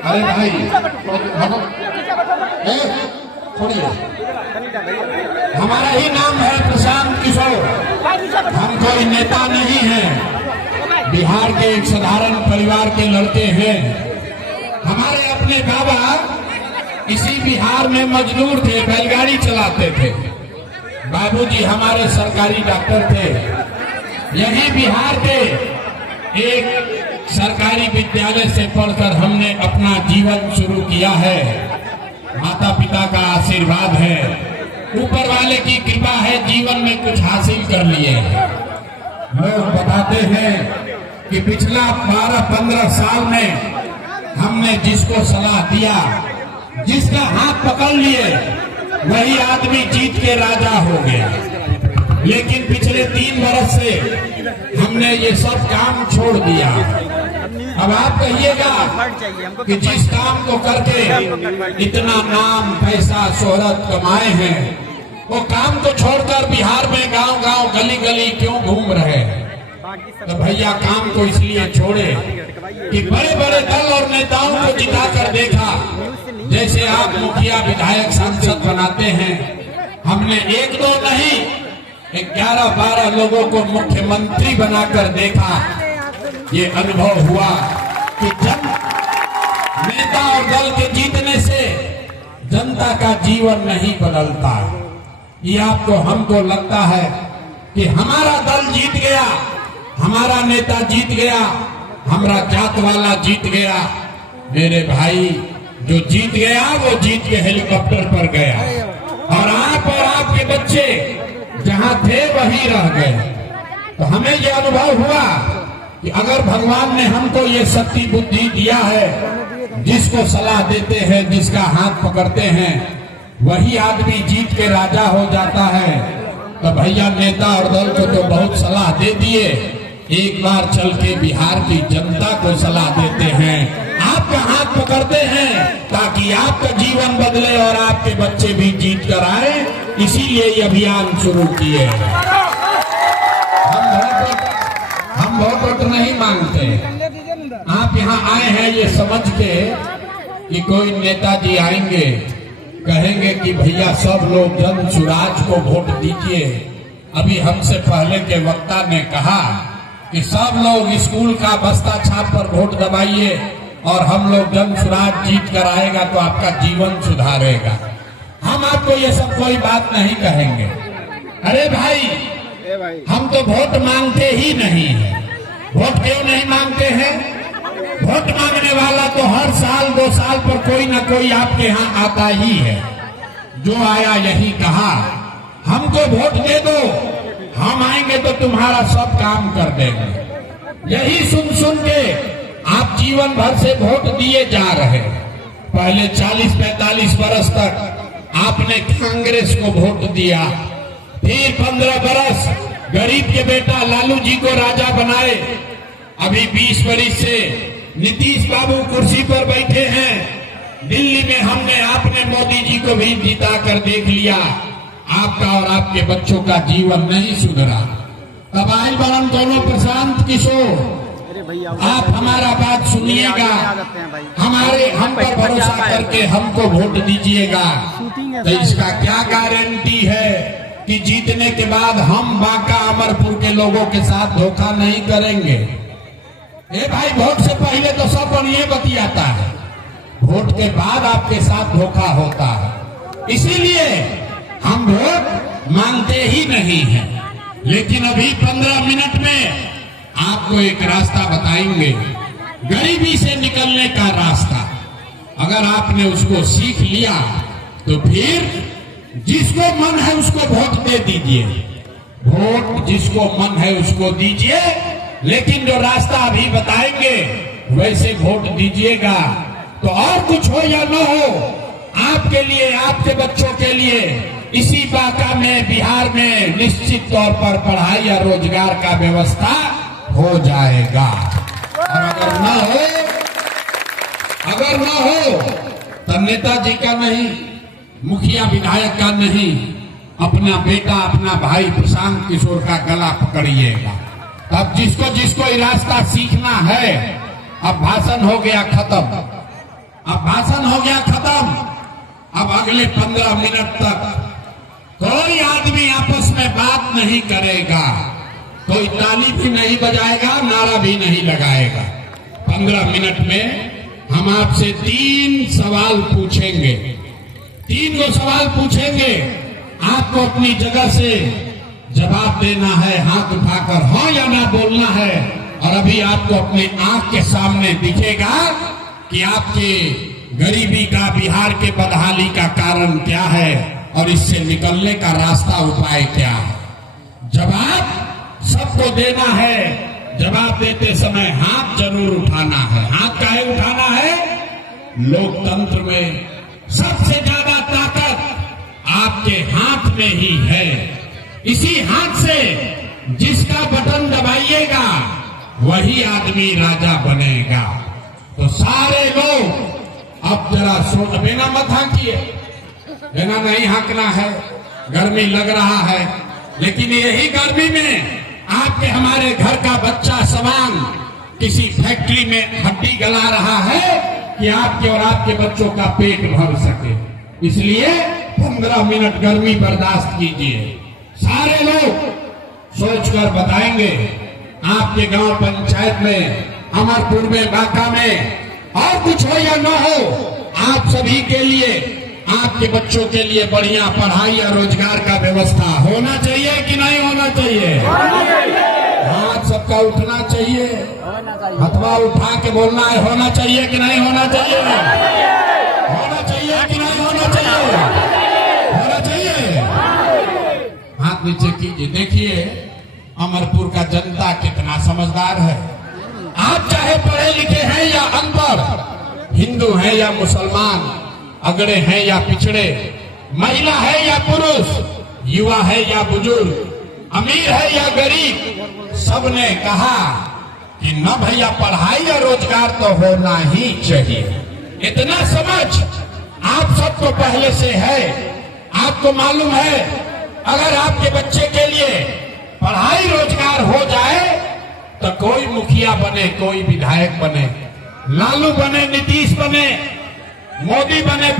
अरे भाई छोड़िए, हमारा ही नाम है प्रशांत किशोर, हम कोई नेता नहीं हैं, बिहार के एक साधारण परिवार के लड़के हैं। हमारे अपने बाबा इसी बिहार में मजदूर थे, बैलगाड़ी चलाते थे। बाबूजी हमारे सरकारी डॉक्टर थे। यही बिहार के एक सरकारी विद्यालय से पढ़कर हमने अपना जीवन शुरू किया है। माता पिता का आशीर्वाद है, ऊपर वाले की कृपा है, जीवन में कुछ हासिल कर लिए। लोग बताते हैं कि पिछला 12-15 साल में हमने जिसको सलाह दिया, जिसका हाथ पकड़ लिए, वही आदमी जीत के राजा हो गया। लेकिन पिछले 3 वर्ष से हमने ये सब काम छोड़ दिया। अब आप कहिएगा कि जिस काम को करके इतना नाम, पैसा, शोहरत कमाए हैं, वो काम को छोड़कर बिहार में गांव-गांव, गली-गली क्यों घूम रहे हैं? तो भैया काम को इसलिए छोड़े कि बड़े-बड़े दल और नेताओं को जिताकर देखा, जैसे आप मुखिया, विधायक, सांसद बनाते हैं। हमने 1-2 नहीं, 11-12 लोगों को मुख्यमंत्री बनाकर देखा। ये अनुभव हुआ कि जब नेता और दल के जीतने से जनता का जीवन नहीं बदलता। ये आपको, हमको लगता है कि हमारा दल जीत गया, हमारा नेता जीत गया, हमारा जात वाला जीत गया। मेरे भाई, जो जीत गया वो जीत के हेलीकॉप्टर पर गया, और आपके बच्चे जहां थे वहीं रह गए। तो हमें यह अनुभव हुआ कि अगर भगवान ने हमको ये शक्ति बुद्धि दिया है, जिसको सलाह देते हैं, जिसका हाथ पकड़ते हैं, वही आदमी जीत के राजा हो जाता है। तो भैया नेता और दल को तो बहुत सलाह दे दिए, एक बार चल के बिहार की जनता को सलाह देते हैं, आपका हाथ पकड़ते हैं, ताकि आपका जीवन बदले और आपके बच्चे भी जीत कर आए। इसीलिए ये अभियान शुरू किए। हम वोट नहीं मांगते। आप यहाँ आए हैं ये समझ के कि कोई नेताजी आएंगे, कहेंगे कि भैया सब लोग जन सुराज को वोट दीजिए। अभी हमसे पहले के वक्ता ने कहा कि सब लोग स्कूल का बस्ता छाप पर वोट दबाइए और हम लोग जन सुराज जीत कर आएगा तो आपका जीवन सुधारेगा। हम आपको ये सब कोई बात नहीं कहेंगे। अरे भाई, हम तो वोट मांगते ही नहीं है। वोट क्यों नहीं मांगते हैं? वोट मांगने वाला तो हर साल 2 साल पर कोई ना कोई आपके यहाँ आता ही है। जो आया यही कहा, हमको वोट दे दो, हम आएंगे तो तुम्हारा सब काम कर देंगे। यही सुन सुन के आप जीवन भर से वोट दिए जा रहे। पहले 40-45 वर्ष तक आपने कांग्रेस को वोट दिया, फिर 15 वर्ष गरीब के बेटा लालू जी को राजा बनाए। अभी 20 वर्ष से नीतीश बाबू कुर्सी पर बैठे हैं। दिल्ली में हमने आपने मोदी जी को भी जीता कर देख लिया। आपका और आपके बच्चों का जीवन नहीं सुधरा। तब आए बरन दोनों प्रशांत किशोर, आप हमारा बात सुनिएगा, हम पर भरोसा करके हमको वोट दीजिएगा। तो इसका क्या गारंटी है कि जीतने के बाद हम बांका अमरपुर के लोगों के साथ धोखा नहीं करेंगे? ए भाई, वोट से पहले तो सब बढ़िया बतियाता है, वोट के बाद आपके साथ धोखा होता है। इसीलिए हम वोट मांगते ही नहीं हैं। लेकिन अभी 15 मिनट में आपको एक रास्ता बताएंगे, गरीबी से निकलने का रास्ता। अगर आपने उसको सीख लिया तो फिर जिसको मन है उसको वोट दे दीजिए। वोट जिसको मन है उसको दीजिए, लेकिन जो रास्ता अभी बताएंगे वैसे वोट दीजिएगा। तो और कुछ हो या न हो, आपके लिए, आपके बच्चों के लिए इसी बांका में, बिहार में निश्चित तौर पर पढ़ाई या रोजगार का व्यवस्था हो जाएगा। और अगर न हो तो नेताजी का नहीं, मुखिया विधायक का नहीं, अपना बेटा, अपना भाई प्रशांत किशोर का गला पकड़िएगा। तब जिसको जिसको ये रास्ता सीखना है, अब भाषण हो गया खत्म, अब भाषण हो गया खत्म। अब अगले 15 मिनट तक कोई आदमी आपस में बात नहीं करेगा, कोई ताली भी नहीं बजाएगा, नारा भी नहीं लगाएगा। 15 मिनट में हम आपसे 3 सवाल पूछेंगे, 3 गो सवाल पूछेंगे। आपको अपनी जगह से जवाब देना है, हाथ उठाकर हाँ या ना बोलना है। और अभी आपको अपनी आंख के सामने दिखेगा कि आपके गरीबी का, बिहार के बदहाली का कारण क्या है और इससे निकलने का रास्ता, उपाय क्या है। जवाब सबको देना है। जवाब देते समय हाथ जरूर उठाना है। हाथ काहे उठाना है? लोकतंत्र में सबसे ज्यादा ताकत आपके हाथ में ही है। इसी हाथ से जिसका बटन दबाइएगा वही आदमी राजा बनेगा। तो सारे लोग अब जरा बिना मत हाँकिए, बिना नहीं हाँकना है, गर्मी लग रहा है। लेकिन यही गर्मी में आपके हमारे घर का बच्चा सवाल किसी फैक्ट्री में हड्डी गला रहा है कि आपके और आपके बच्चों का पेट भर सके। इसलिए 15 मिनट गर्मी बर्दाश्त कीजिए। सारे लोग सोचकर बताएंगे आपके गांव पंचायत में, अमरपुर में, बांका में, और कुछ हो या न हो, आप सभी के लिए, आपके बच्चों के लिए बढ़िया पढ़ाई और रोजगार का व्यवस्था होना चाहिए कि नहीं होना चाहिए? हाथ सबका उठना चाहिए, हथवा उठा के बोलना है, होना चाहिए कि नहीं होना चाहिए? होना चाहिए कि नहीं होना चाहिए? होना चाहिए। हाथ नीचे कीजिए। देखिए अमरपुर का जनता कितना समझदार है। आप चाहे पढ़े लिखे हैं या अनपढ़, हिंदू हैं या मुसलमान, अगड़े हैं या पिछड़े, महिला है या पुरुष, युवा है या बुजुर्ग, अमीर है या गरीब, सबने कहा कि न भैया पढ़ाई या रोजगार तो होना ही चाहिए। इतना समझ आप सबको पहले से है। आपको मालूम है अगर आपके बच्चे के लिए पढ़ाई रोजगार हो जाए तो कोई मुखिया बने, कोई विधायक बने, लालू बने, नीतीश बने, मोदी बने,